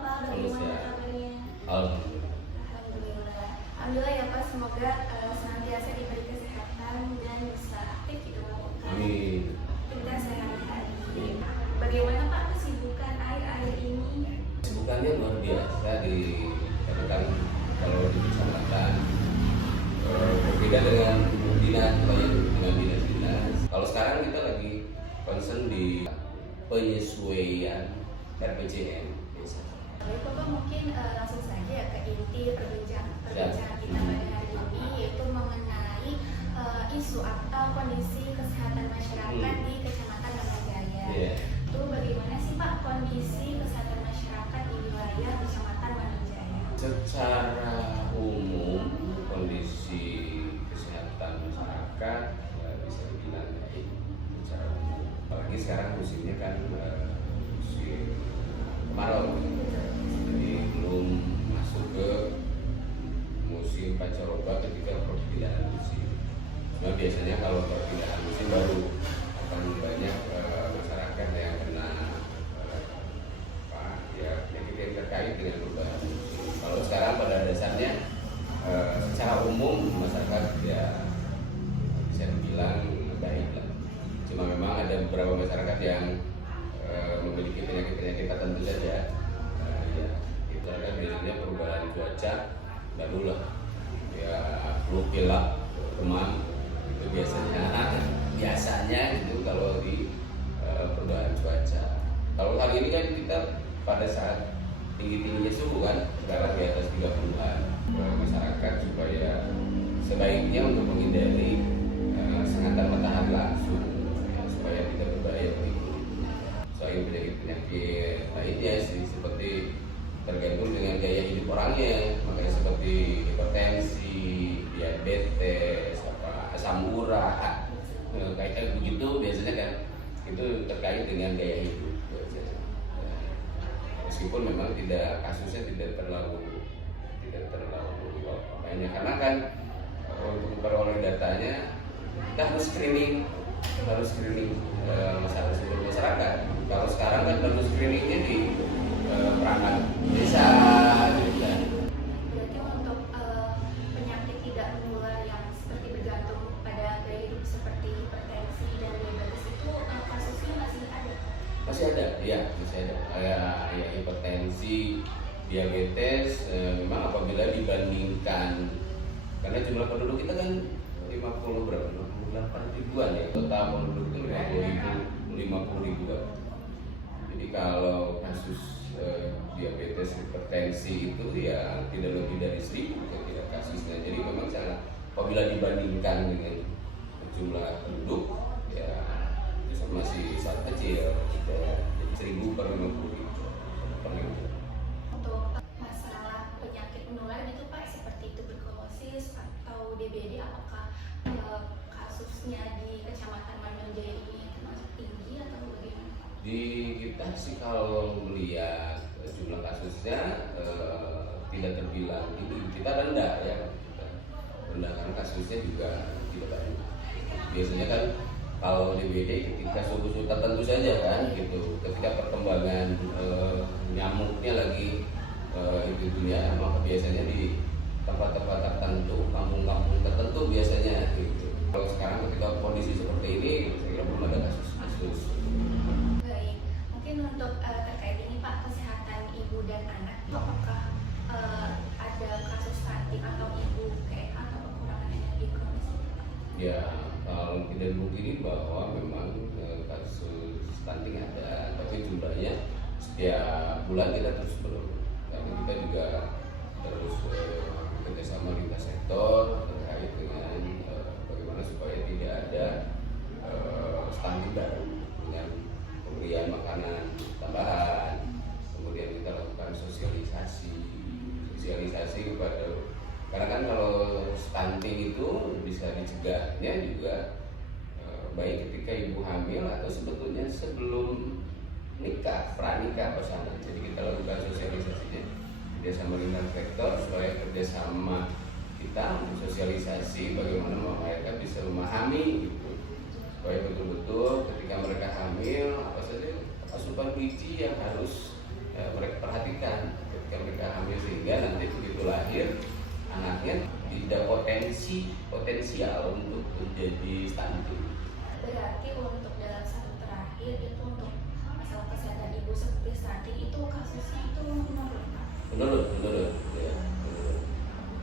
Pak, bagaimana kabarnya? Alhamdulillah. Alhamdulillah ya Pak, semoga senantiasa diberi kesehatan dan bisa aktif gitu melakukan aktivitas sehari-hari. Bagaimana Pak kesibukan akhir-akhir ini? Kesibukannya luar biasa kan kalau di kecamatan berbeda dengan dinas. Kalau sekarang kita lagi concern di penyesuaian RPJM. Baik Bapak, mungkin langsung saja ke inti perbincangan kita pada hari ini, yaitu mengenai isu atau kondisi kesehatan masyarakat di Kecamatan Manonjaya. Itu bagaimana sih Pak kondisi kesehatan masyarakat di wilayah Kecamatan Manonjaya? Secara umum kondisi kesehatan masyarakat bisa dibilang baik secara umum. Apalagi sekarang musimnya kan musim kemarau, jadi belum masuk ke musim pancaroba ketika perpindahan musim. Nah, biasanya kalau perpindahan musim baru akan banyak masyarakat yang kena penyakit yang terkait dengan perubahan musim. Kalau sekarang pada dasarnya secara umum masyarakat ya bisa dibilang baik lah. Cuma memang ada beberapa masyarakat yang memiliki penyakit-penyakit tertentu saja. Ya, itu kan biasanya perubahan cuaca barulah ya flu, pilek, demam itu biasanya itu kalau di perubahan cuaca. Kalau kali ini kan kita pada saat tinggi-tingginya suhu kan sekarang di atas 30-an, masyarakat supaya sebaiknya untuk menghindari sengatan matahari langsung ya, supaya tidak berbahaya bagi kulit. Soal penyakit lainnya sih seperti tergantung dengan gaya hidup orangnya, makanya seperti hipertensi, diabetes, asam urat, kayak begitu biasanya kan itu terkait dengan gaya hidup. Meskipun memang kasusnya tidak terlalu banyak, karena kan untuk memperoleh datanya kita harus screening masyarakat. Kalau sekarang kan baru screeningnya di perangkat desa gitu kan. Berarti untuk penyakit tidak menular yang seperti bergantung pada gaya hidup seperti hipertensi dan diabetes itu kasusnya masih ada? Masih ada, ya masih ada. Kayak hipertensi, diabetes, memang apabila dibandingkan, karena jumlah penduduk kita kan 58 ribuan ya, total penduduk itu 50 ribuan. Jadi kalau kasus diabetes, hipertensi itu ya tidak lebih dari 1.000 tidak kasusnya. Jadi memang sangat, apabila dibandingkan dengan jumlah penduduk ya itu masih sangat kecil, 1.000 per 50.000 per minggu. Untuk masalah penyakit menular itu Pak, seperti tuberkulosis atau DBD, apakah kasusnya di Kecamatan Manonjaya ini termasuk tinggi atau bagaimana? Di kita sih kalau melihat jumlah kasusnya tidak terbilang tinggi, kita rendah ya, rendah karena kasusnya juga tidak banyak. Biasanya kan kalau DBD ketika suhu tertentu saja kan gitu, ketika perkembangan nyamuknya lagi itu dunia, maka biasanya di tempat-tempat tertentu, kampung-kampung tertentu biasanya gitu. Kalau sekarang ketika kondisi seperti ini, saya kira belum ada kasus-kasus. Baik, mungkin untuk terkait ini Pak, kesehatan ibu dan anak, apakah ada kasus stunting atau ibu kayak atau kekurangan energi kronis? Ya, kalau tidak dipungkiri bahwa memang kasus stunting ada, tapi jumlahnya setiap bulan kita terus menurun. Karena kita juga terus bekerjasama lintas sektor terkait dengan bagaimana supaya tidak ada stunting baru dengan pemberian makanan tambahan. Kemudian kita lakukan sosialisasi kepada, karena kan kalau stunting itu bisa dicegahnya juga baik ketika ibu hamil atau sebetulnya sebelum nikah, pranikah pasangan. Jadi kita lakukan sosialisasinya kerjasama lintas sektor supaya kerjasama kita sosialisasi bagaimana mereka bisa memahami gitu, supaya betul-betul ketika mereka hamil apa saja asupan gizi yang harus mereka perhatikan ketika mereka hamil, sehingga nanti begitu lahir anaknya tidak potensial untuk menjadi stunting. Berarti untuk dalam satu terakhir itu untuk masalah kesehatan ibu seperti stunting itu kasusnya itu menurun, Pak? Menurun ya, menurun.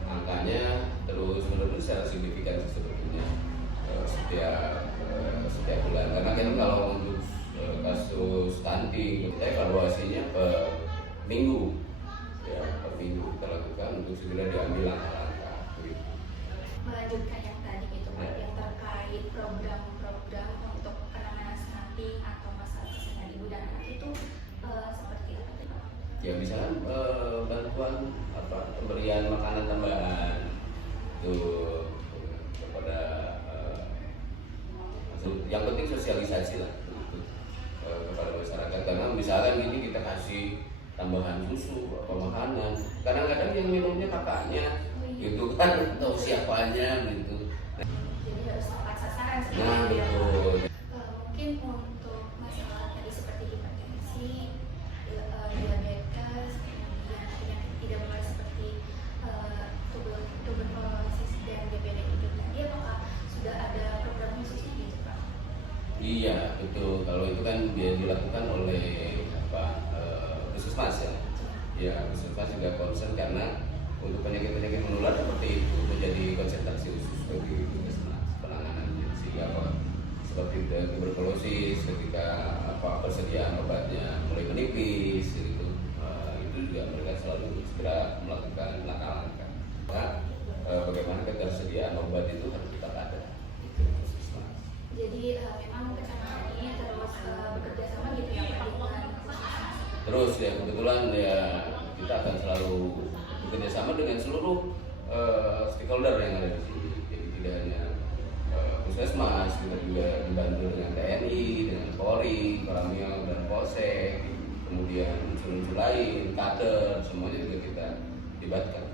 Angkanya terus menurun secara signifikan sebetulnya setiap bulan. Karena kan kalau untuk kasus stunting kita evaluasinya per minggu, ya per minggu kita lakukan untuk segera diambil langkah-langkah. Gitu. Melanjutkan yang tadi gitu, Pak, yang terkait program-program untuk penanganan stunting atau masalah kesehatan ibu dan anak itu seperti apa, Pak? Ya misalnya bantuan pemberian makanan tambahan itu kepada yang penting sosialisasi lah kepada masyarakat, karena misalkan gini kita kasih tambahan susu atau makanan, kadang-kadang yang minumnya kakaknya gitu kan atau siapanya gitu. Jadi harus tepat sasaran sih. Nah betul. Mungkin untuk masalah tadi seperti hipertensi, diabetes, kemudian penyakit tidak menular seperti tuberkulosis dan DPD itu tadi, apakah sudah ada program khususnya gitu, Pak? Iya betul. Kalau itu kan dia dilakukan oleh puskesmas ya. Ya puskesmas juga concern karena untuk penyakit-penyakit menular seperti itu menjadi konsentrasi khusus bagi puskesmas penanganannya, sehingga seperti tuberkulosis ketika persediaan obatnya mulai menipis gitu, itu juga mereka selalu segera melakukan langkah-langkah. Nah, bagaimana ketersediaan obat itu harus tetap ada. Jadi memang kecamatan ini terus bekerja sama gitu ya, Pak, dengan Terus ya kebetulan ya kita akan selalu bekerja sama dengan seluruh stakeholder yang ada di sini. Jadi tidak hanya puskesmas, kita juga dibantu dengan TNI, dengan Polri, Koramil dan Polsek, kemudian unsur-unsur lain, kader, semuanya juga kita libatkan.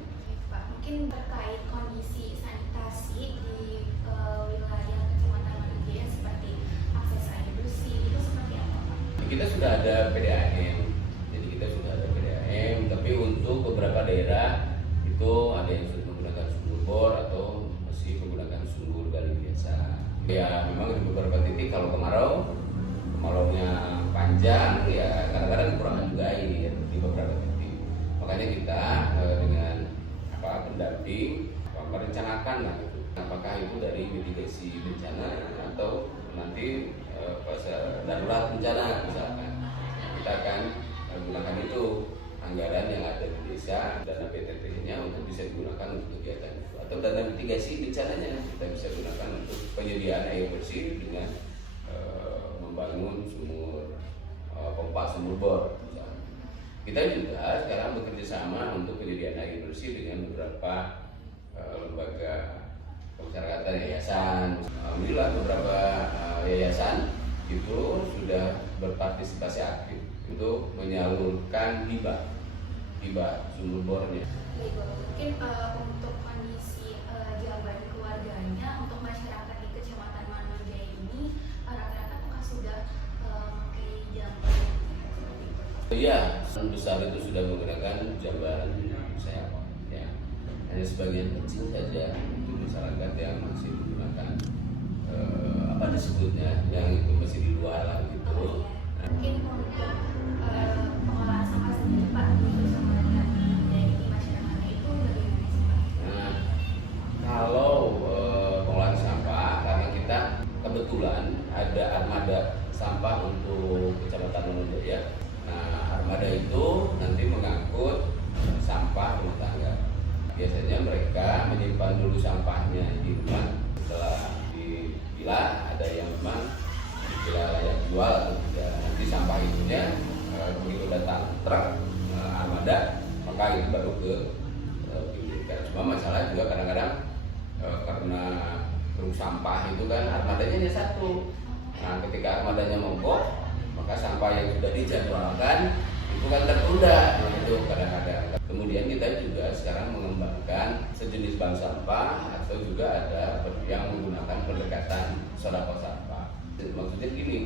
Pak, mungkin terkait kondisi sanitasi di wilayah Kecamatan Manunjaya seperti akses air bersih itu seperti apa, Pak? Kita sudah ada PDAM, jadi kita sudah ada PDAM, tapi untuk beberapa daerah itu ada yang sudah menggunakan sumur bor atau masih menggunakan sumur gali biasa. Ya memang di beberapa titik kalau kemaraunya panjang, ya kadang-kadang kekurangan juga air di beberapa titik. Makanya kita dengan pendamping merencanakan lah gitu. Apakah itu dari mitigasi bencana atau nanti pas darurat bencana misalkan, kita akan gunakan itu anggaran yang ada di desa, dana PTT-nya untuk bisa digunakan untuk kegiatan itu, atau dana mitigasi bencananya kita bisa gunakan untuk penyediaan air bersih dengan membangun pompa sumur bor misalnya. Kita juga sekarang bekerja sama untuk penyediaan air bersih dengan beberapa lembaga kemasyarakatan, yayasan. Alhamdulillah beberapa yayasan itu sudah berpartisipasi aktif untuk menyalurkan hibah sumur bornya. Baik, mungkin untuk kondisi jawaban keluarganya untuk masyarakat di Kecamatan Manunjaya ini rata-rata apakah sudah memakai jamban seperti itu? Iya, besar itu sudah menggunakan jamban sehat. Ya. Hanya sebagian kecil saja itu masyarakat yang masih menggunakan disebutnya yang itu masih di luar lah gitu. Mungkin untuk pengolahan sampah sendiri, Pak, di Kecamatan Manunjaya di masyarakatnya itu bagaimana sih, Pak? Nah, kalau pengolahan sampah, karena kita kebetulan ada armada sampah untuk Kecamatan Manunjaya. Nah, armada itu nanti mengangkut sampah rumah tangga. Biasanya mereka menyimpan dulu sampahnya di rumah. Setelah dipilah, ada yang memang bila layak jual atau tidak. Nanti sampah itunya begitu datang truk armada, maka itu baru ke pinggirkan. Cuma masalah juga kadang-kadang karena truk sampah itu kan armadanya hanya satu. Nah, ketika armadanya mogok, maka sampah yang sudah dijadwalkan itu kan tertunda. Nah, itu kadang-kadang. Kemudian kita juga sekarang mengembangkan sejenis bank sampah atau juga ada yang menggunakan pendekatan sedekah sampah. Maksudnya gini,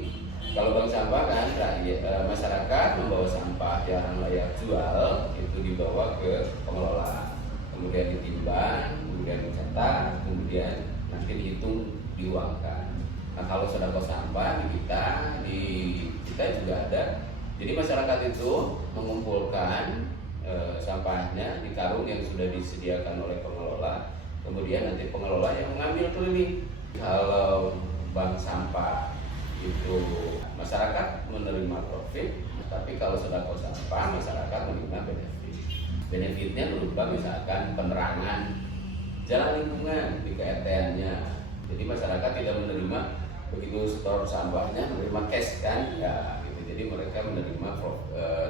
kalau bank sampah kan masyarakat membawa sampah yang layak jual itu dibawa ke pengelola, kemudian ditimbang, kemudian dicatat, kemudian nanti dihitung, diuangkan. Nah kalau sedekah sampah di kita juga ada. Jadi masyarakat itu mengumpulkan sampahnya di karung yang sudah disediakan oleh pengelola, kemudian nanti pengelola yang mengambil keliling. Kalau bank sampah itu masyarakat menerima profit, tapi kalau sedekah sampah masyarakat menerima benefit. Benefitnya berupa misalkan penerangan jalan lingkungan di KRT-nya. Jadi masyarakat tidak menerima begitu store sampahnya menerima cash kan, ya gitu. Jadi mereka menerima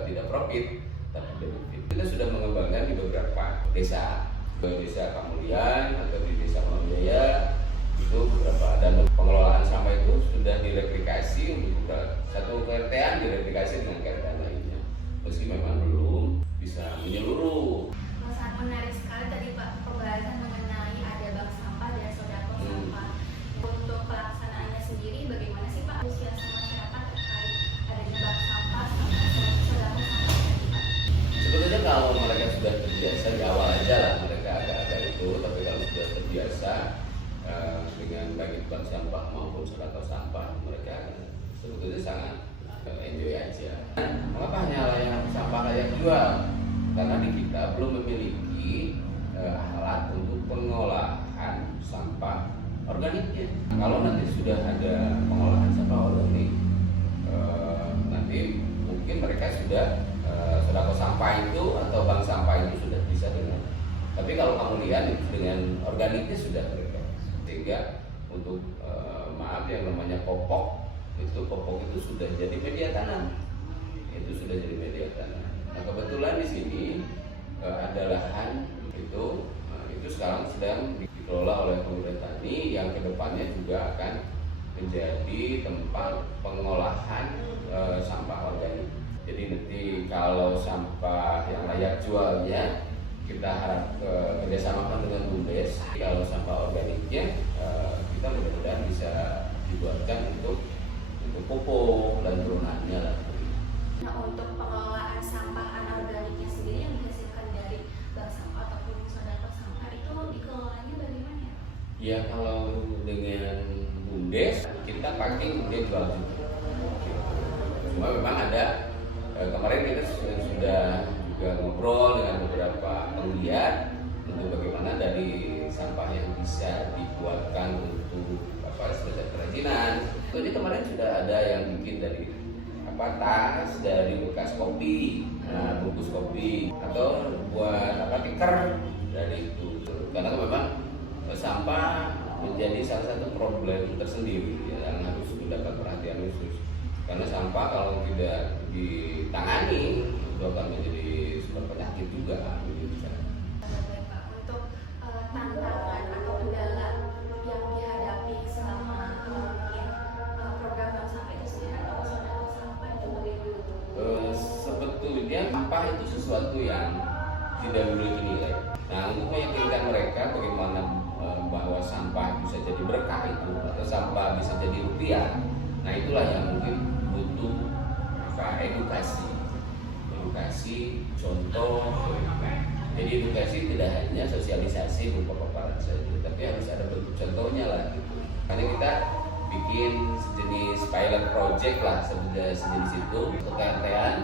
tidak profit tapi benefit. Kita sudah mengembangkan di beberapa desa, di desa Kamulian atau di desa Mangjaya itu beberapa, dan pengelolaan sampah itu sudah direplikasi untuk satu KRT-an direplikasi dengan KRT lainnya, meski memang belum bisa menyeluruh. Sangat menarik sekali tadi Pak pembahasan mengenai ada bank sampah dan sodako sampah. Untuk pelaksanaannya sendiri bagaimana sih Pak antusiasme masyarakat terkait adanya bank sampah sama sodako sampah tadi Pak? Sebetulnya kalau mereka sudah terbiasa di awal aja lah mereka agak-agak itu, tapi kalau sudah terbiasa dengan baik bank sampah maupun sodako sampah, mereka sebetulnya sangat enjoy aja. Mengapa hanya layak sampah layak jual? Karena di kita belum memiliki alat untuk pengolahan sampah organiknya. Kalau nanti sudah ada pengolahan sampah organik, nanti mungkin mereka sudah sodako sampah itu atau bank sampah itu sudah bisa dengan. Tapi kalau kamu lihat dengan organiknya sudah mereka, sehingga untuk maaf yang namanya popok itu sudah jadi media tanam, itu sudah jadi media tanam. Nah kebetulan di sini ada lahan itu sekarang sedang dikelola oleh Kementerian Tani yang kedepannya juga akan menjadi tempat pengolahan sampah organik. Jadi nanti kalau sampah yang layak jualnya kita harap kerjasama dengan BUMDes. Kalau sampah organiknya kita mudah-mudahan bisa dibuatkan untuk pupuk dan turunannya lah. Nah untuk pengelolaan sampah anorganiknya sendiri yang dihasilkan dari bank sampah ataupun sodako sampah itu dikelolanya bagaimana? Ya kalau dengan BUMDes kita pakai dia jual juga. Cuma memang ada kemarin kita sudah juga ngobrol dengan beberapa penggiat untuk bagaimana dari sampah yang bisa dibuatkan untuk sebagai kerajinan. Jadi kemarin sudah ada yang bikin dari tas dari bekas kopi, bungkus kopi, atau buat tikar dari itu. Karena memang sampah menjadi salah satu problem tersendiri yang harus mendapat perhatian khusus. Karena sampah kalau tidak ditangani itu akan menjadi sumber penyakit juga. Untuk tantangan atau kendala yang dihadapi selama mungkin program bank sampah itu sendiri atau sodako sampah itu bagaimana? Sebetulnya sampah itu sesuatu yang tidak memiliki nilai. Nah untuk meyakinkan mereka bagaimana bahwa sampah bisa jadi berkah itu atau sampah bisa jadi rupiah, nah itulah yang mungkin butuh edukasi contoh. Jadi edukasi tidak hanya sosialisasi berupa paparan saja, tapi harus ada bentuk contohnya lah gitu. Karena kita bikin sejenis pilot project lah sejenis itu untuk KRT-an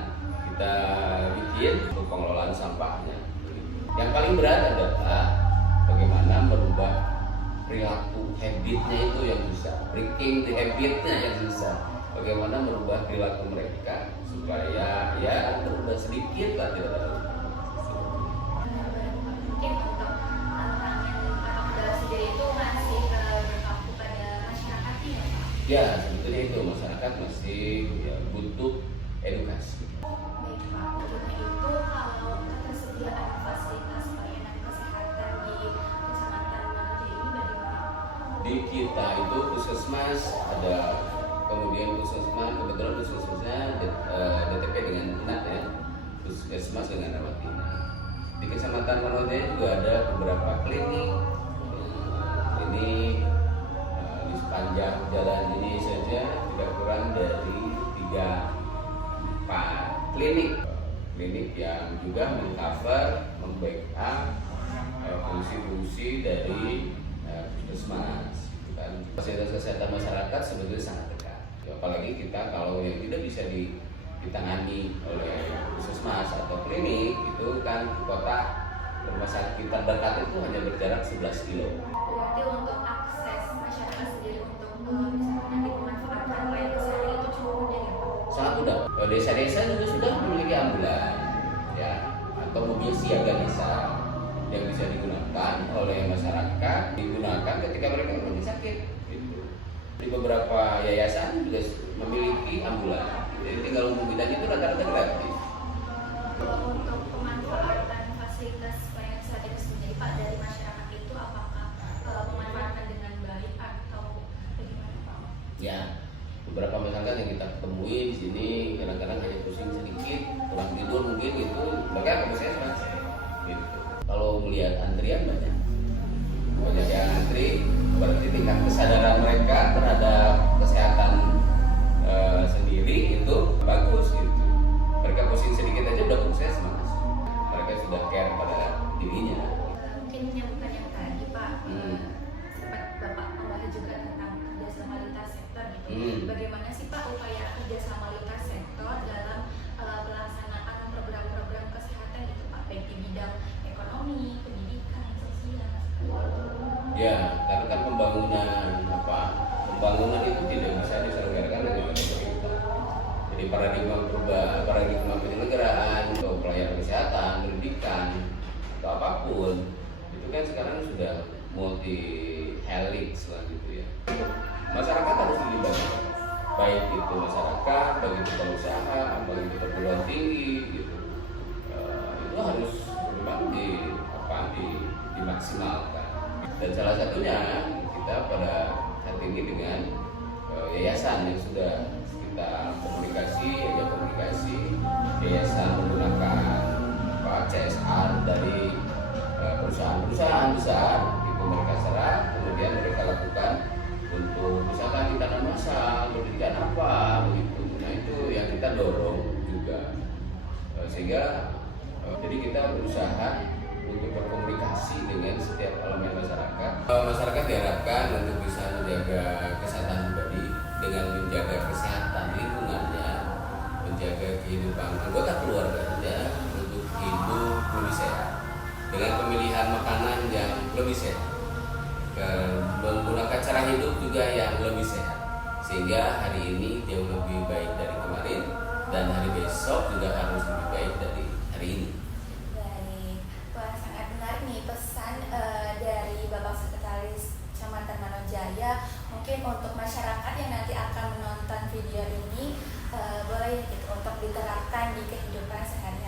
kita bikin untuk pengelolaan sampahnya. Yang paling berat adalah bagaimana merubah perilaku habitnya itu yang susah, breaking the habitnya yang susah. Bagaimana merubah perilaku mereka supaya ya berubah sedikit lah tidak ada. Mungkin untuk tantangan atau kendala sendiri itu masih berpaku pada masyarakat ya Pak? Ya sebetulnya itu masyarakat masih butuh edukasi. Baik Pak, untuk itu kalau ketersediaan fasilitas pelayanan kesehatan di Kecamatan Mangjaya ini bagaimana? Di kita itu puskesmas ada, kemudian puskesmas kebetulan puskesmasnya DTP dengan inap ya, puskesmas dengan rawat inap. Di Kecamatan Mangjaya juga ada beberapa klinik. Ini di sepanjang jalan ini saja isinya tidak kurang dari 3-4 klinik yang juga mengcover, membackup fungsi-fungsi dari puskesmas. Kan fasilitas kesehatan masyarakat sebetulnya sangat dekat. Apalagi kita kalau yang tidak bisa ditangani oleh puskesmas atau klinik itu kan kota rumah sakit terdekat itu hanya berjarak 11 kilo. Berarti untuk akses masyarakat sendiri untuk misalnya nanti memanfaatkan layanan kesehatan itu cukup mudah ya Pak? Sangat mudah. Desa-desa juga sudah memiliki ambulan, ya, atau mobil siaga desa yang bisa digunakan oleh masyarakat, digunakan ketika mereka lagi sakit. Gitu. Di beberapa yayasan juga memiliki ambulan, jadi tinggal mobilan itu rata-rata gratis. Untuk pemanfaatan fasilitas pelayanan kesehatan itu sendiri Pak dari masyarakat itu apakah pemanfaatan dengan baik atau bagaimana Pak? Ya, beberapa masyarakat yang kita temui di sini kadang-kadang hanya pusing sedikit, kurang tidur mungkin gitu, mereka ke puskesmas. Gitu. Kalau melihat antrian banyak yang antri, berarti tingkat kesadaran mereka terhadap kesehatan sendiri itu bagus gitu. Mereka pusing sedikit aja udah puskesmas. Mereka sudah care pada dirinya. Mungkin menyambungkan yang tadi Pak, sempat Bapak membahas juga tentang kerjasama lintas sektor gitu. Bagaimana sih Pak upaya kerjasama lintas sektor dalam pelaksanaan program-program kesehatan gitu Pak, baik di bidang ekonomi, pendidikan, sosial. Ya, karena kan pembangunan itu tidak bisa diselenggarakan oleh pemerintah. Jadi paradigma penyelenggaraan atau pelayanan kesehatan, pendidikan atau apapun itu kan sekarang sudah multi helix lah gitu ya. Masyarakat harus dilibatkan, baik itu masyarakat, baik itu pengusaha, baik itu perguruan tinggi gitu. Itu harus memang dimaksimalkan. Dan salah satunya kita pada saat ini dengan yayasan yang sudah kita komunikasi, yayasan menggunakan CSR dari perusahaan-perusahaan besar itu mereka serap, kemudian mereka lakukan untuk misalkan di tanah massal, pendidikan apa begitu. Nah itu yang kita dorong juga sehingga jadi kita berusaha untuk berkomunikasi dengan setiap elemen masyarakat. Masyarakat diharapkan untuk bisa menjaga kesehatan pribadi dengan menjaga kesehatan lingkungannya, menjaga kehidupan anggota keluarganya untuk hidup lebih sehat dengan pemilihan makanan yang lebih sehat, menggunakan cara hidup juga yang lebih sehat, sehingga hari ini jauh lebih baik dari kemarin dan hari besok juga harus lebih baik dari hari ini. Wah, sangat benar nih pesan dari Bapak Sekretaris Kecamatan Manojaya. Mungkin untuk masyarakat yang nanti akan menonton video ini boleh gitu untuk diterapkan di kehidupan sehari-hari